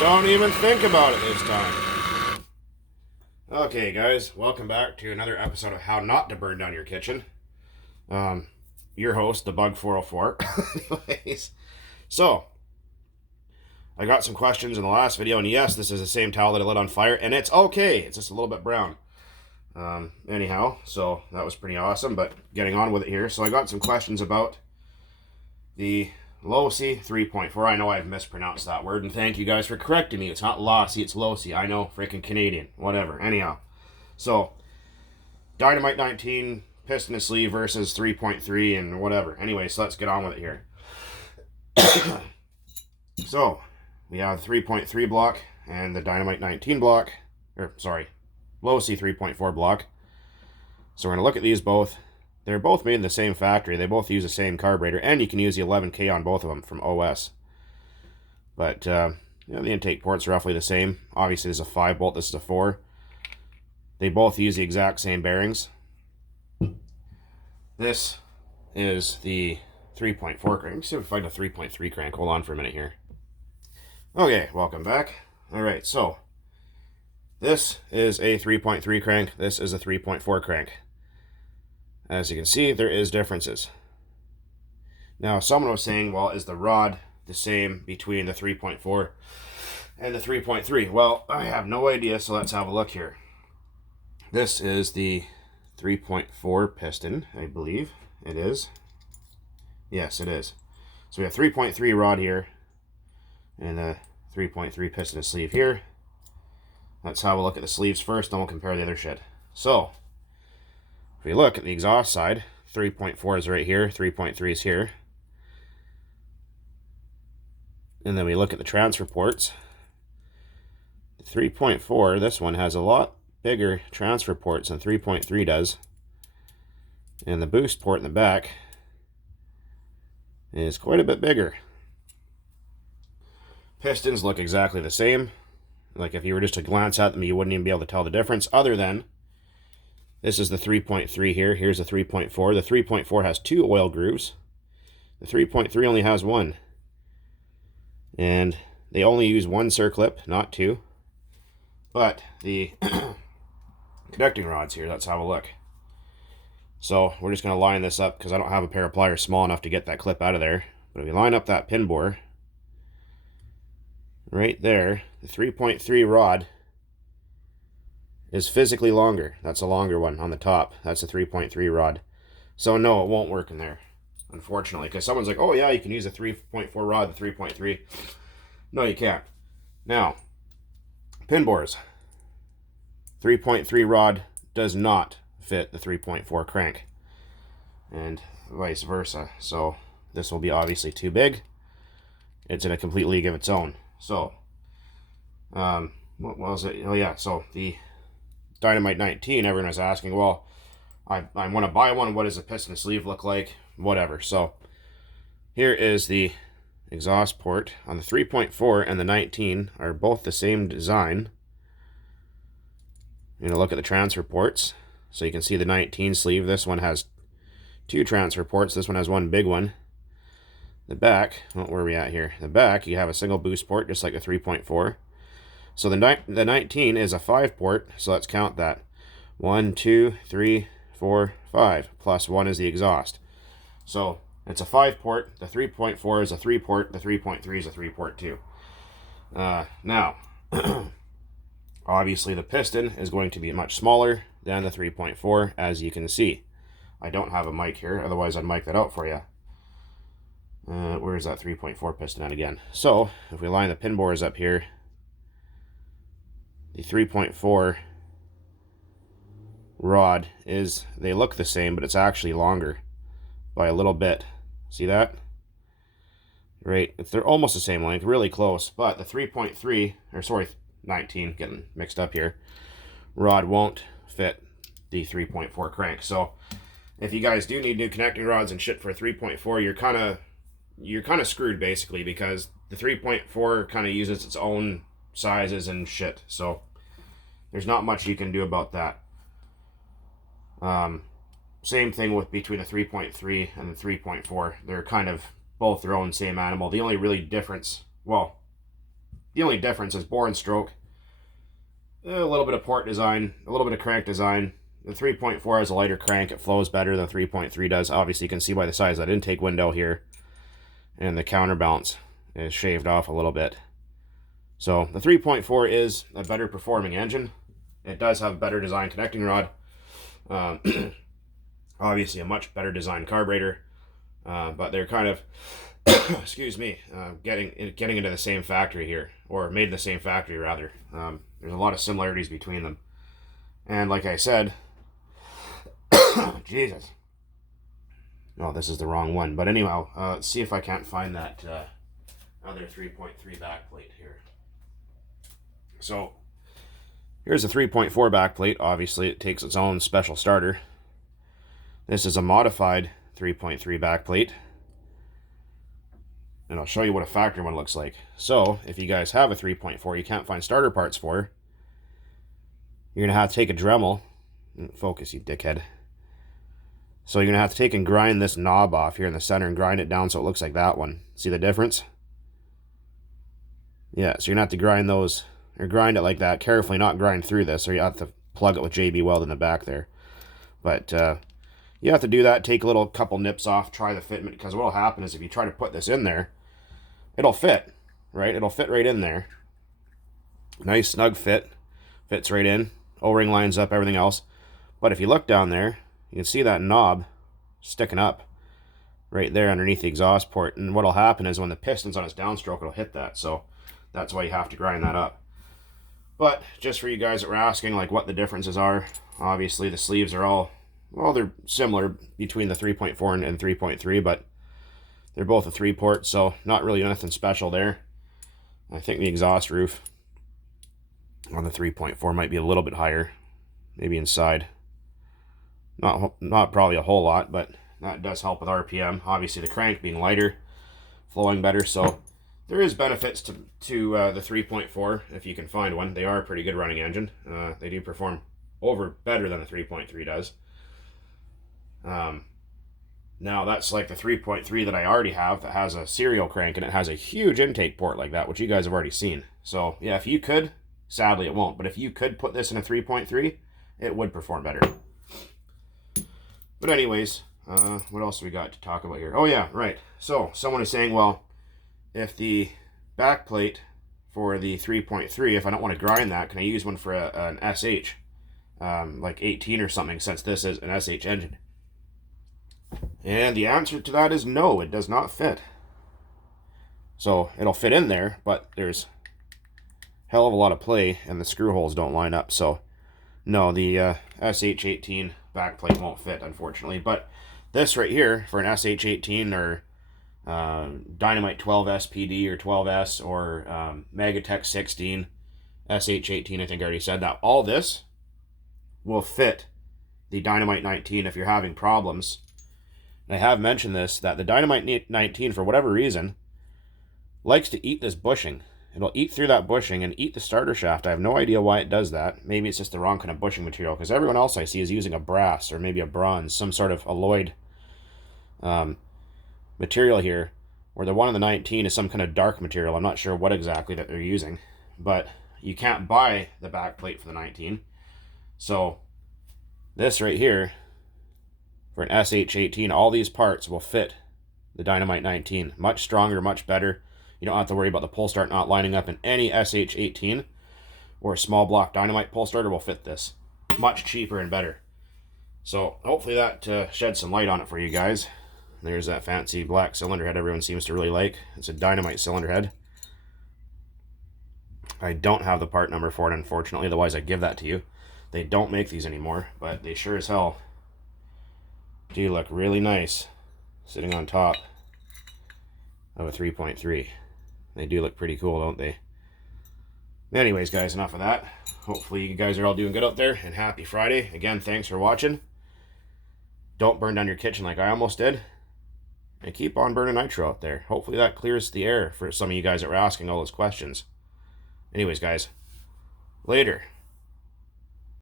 Don't even think about it this time. Okay, guys, welcome back to another episode of How Not to Burn Down Your Kitchen. Your host, the Bug 404. Anyways, so I got some questions in the last video, and yes, this is the same towel that I lit on fire, and it's okay. It's just a little bit brown. Anyhow, so that was pretty awesome, but getting on with it here. So I got some questions about the Losi 3.4. I know I've mispronounced that word, and thank you guys for correcting me. It's not Losi, it's Losi. I know, freaking Canadian. Whatever. Anyhow, so Dynamite 19 piston and sleeve versus 3.3 and whatever. Anyway, so let's get on with it here. So we have 3.3 block and the Dynamite 19 block, or sorry, Losi 3.4 block. So we're going to look at these both. They're both made in the same factory. They both use the same carburetor, and you can use the 11K on both of them from OS. But the intake ports are roughly the same. Obviously, there's a 5 bolt. This is a 4. They both use the exact same bearings. This is the 3.4 crank. Let's see if we find a 3.3 crank. Hold on for a minute here. Okay, welcome back. All right, so this is a 3.3 crank. This is a 3.4 crank. As you can see, there is differences. Now, someone was saying, well, is the rod the same between the 3.4 and the 3.3? Well, I have no idea, so let's have a look here. This is the 3.4 piston, I believe it is. Yes, it is. So we have 3.3 rod here and the 3.3 piston and sleeve here. Let's have a look at the sleeves first, then we'll compare the other shit. So if we look at the exhaust side, 3.4 is right here, 3.3 is here. And then we look at the transfer ports. The 3.4, this one has a lot bigger transfer ports than 3.3 does. And the boost port in the back is quite a bit bigger. Pistons look exactly the same. Like if you were just to glance at them, you wouldn't even be able to tell the difference, other than this is the 3.3 here. Here's the 3.4. The 3.4 has 2 oil grooves. The 3.3 only has 1. And they only use 1 circlip, not 2. But the connecting rods here, let's have a look. So we're just going to line this up because I don't have a pair of pliers small enough to get that clip out of there. But if we line up that pin bore, right there, the 3.3 rod is physically longer. That's a longer one on the top. That's a 3.3 rod. So no, it won't work in there, unfortunately, because someone's like, oh yeah, you can use a 3.4 rod, the 3.3. No, you can't. Now, pin bores. 3.3 rod does not fit the 3.4 crank, and vice versa. So this will be obviously too big. It's in a complete league of its own. So, what was it? Oh yeah, so the Dynamite 19, everyone was asking, well, I want to buy one. What does a piston sleeve look like? Whatever. So here is the exhaust port on the 3.4 and the 19 are both the same design. You're going to look at the transfer ports. So you can see the 19 sleeve. This one has 2 transfer ports. This one has 1 big one. The back, where are we at here? The back, you have a single boost port, just like the 3.4. So the 19 is a 5 port, so let's count that. 1, 2, 3, 4, 5, plus 1 is the exhaust. So it's a 5 port, the 3.4 is a 3 port, the 3.3 is a 3 port too. Now, obviously the piston is going to be much smaller than the 3.4, as you can see. I don't have a mic here, otherwise I'd mic that out for you. Where is that 3.4 piston at again? So if we line the pin bores up here, the 3.4 rod is, they look the same, but it's actually longer by a little bit. See that? Right, they're almost the same length, really close, but the 3.3, or sorry, 19, getting mixed up here, rod won't fit the 3.4 crank. So if you guys do need new connecting rods and shit for a 3.4, you're kind of screwed basically, because the 3.4 kind of uses its own sizes and shit. So there's not much you can do about that. Same thing with between the 3.3 and the 3.4. They're kind of both their own same animal. The only really difference, well, The only difference is bore and stroke, a little bit of port design, a little bit of crank design. The 3.4 has a lighter crank. It flows better than 3.3 does. Obviously, you can see by the size of that intake window here. And the counterbalance is shaved off a little bit. So the 3.4 is a better performing engine. It does have a better design connecting rod. Obviously a much better designed carburetor. But they're kind of, excuse me, getting into the same factory here. Or made in the same factory, rather. There's a lot of similarities between them. And like I said, Jesus. Oh, this is the wrong one. But anyhow, let's see if I can't find that other 3.3 backplate here. So, here's a 3.4 backplate. Obviously, it takes its own special starter. This is a modified 3.3 backplate. And I'll show you what a factory one looks like. So, if you guys have a 3.4 you can't find starter parts for, you're going to have to take a Dremel. Focus, you dickhead. So you're going to have to take and grind this knob off here in the center and grind it down so it looks like that one. See the difference? Yeah, so you're going to have to grind those, or grind it like that. Carefully, not grind through this, or you have to plug it with JB Weld in the back there. But you have to do that, take a couple nips off, try the fitment, because what will happen is if you try to put this in there, it'll fit, right? It'll fit right in there. Nice, snug fit. Fits right in. O-ring lines up, everything else. But if you look down there, you can see that knob sticking up right there underneath the exhaust port. And what'll happen is when the piston's on its downstroke, it'll hit that. So that's why you have to grind that up. But just for you guys that were asking like what the differences are, obviously the sleeves are all, well, they're similar between the 3.4 and 3.3, but they're both a 3-port, so not really anything special there. I think the exhaust roof on the 3.4 might be a little bit higher, maybe inside. Not probably a whole lot, but that does help with RPM. Obviously, the crank being lighter, flowing better, so there is benefits to the 3.4 if you can find one. They are a pretty good running engine. They do perform better than the 3.3 does. Now, that's like the 3.3 that I already have that has a serial crank, and it has a huge intake port like that, which you guys have already seen. So, yeah, if you could, sadly it won't, but if you could put this in a 3.3, it would perform better. But anyways, what else we got to talk about here? Oh yeah, right. So someone is saying, well, if the backplate for the 3.3, if I don't want to grind that, can I use one for an SH, like 18 or something, since this is an SH engine? And the answer to that is no, it does not fit. So it'll fit in there, but there's hell of a lot of play, and the screw holes don't line up. So no, the SH18 backplate won't fit, unfortunately. But this right here for an SH18 or Dynamite 12S PD or 12S or Megatech 16 SH18, I think I already said that. All this will fit the Dynamite 19 if you're having problems. And I have mentioned this, that the Dynamite 19, for whatever reason, likes to eat this bushing. It'll eat through that bushing and eat the starter shaft. I have no idea why it does that. Maybe it's just the wrong kind of bushing material, because everyone else I see is using a brass or maybe a bronze, some sort of alloyed material here, where the one on the 19 is some kind of dark material. I'm not sure what exactly that they're using, but you can't buy the back plate for the 19. So this right here, for an SH18, all these parts will fit the Dynamite 19. Much stronger, much better. You don't have to worry about the pull start not lining up, in any SH18 or a small block Dynamite pull starter will fit this. Much cheaper and better. So hopefully that sheds some light on it for you guys. There's that fancy black cylinder head everyone seems to really like. It's a Dynamite cylinder head. I don't have the part number for it, unfortunately, otherwise I'd give that to you. They don't make these anymore, but they sure as hell do look really nice sitting on top of a 3.3. They do look pretty cool, don't they? Anyways, guys, enough of that. Hopefully you guys are all doing good out there, and happy Friday. Again, thanks for watching. Don't burn down your kitchen like I almost did. And keep on burning nitro out there. Hopefully that clears the air for some of you guys that were asking all those questions. Anyways, guys, later.